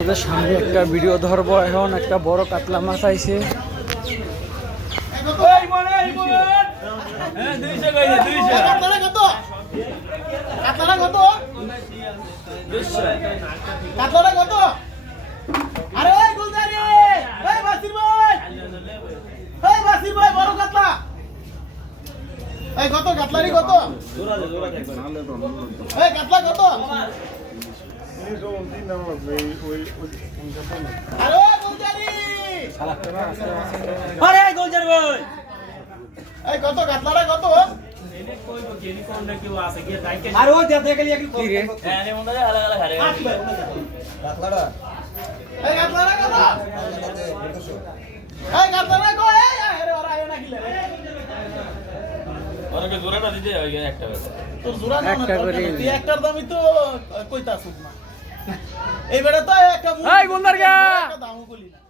সামনে একটা ভিডিও ধরবো। এখন একটা বড় কাতলা মাছ আইছে। কত কাতলারি কত কাতলা কত কত কাতলাটা কত একটার দামই তো কইতা না এই বেটা তো একটা দামও বলি না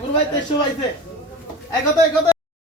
গুরু ভাই 2300 পাইছে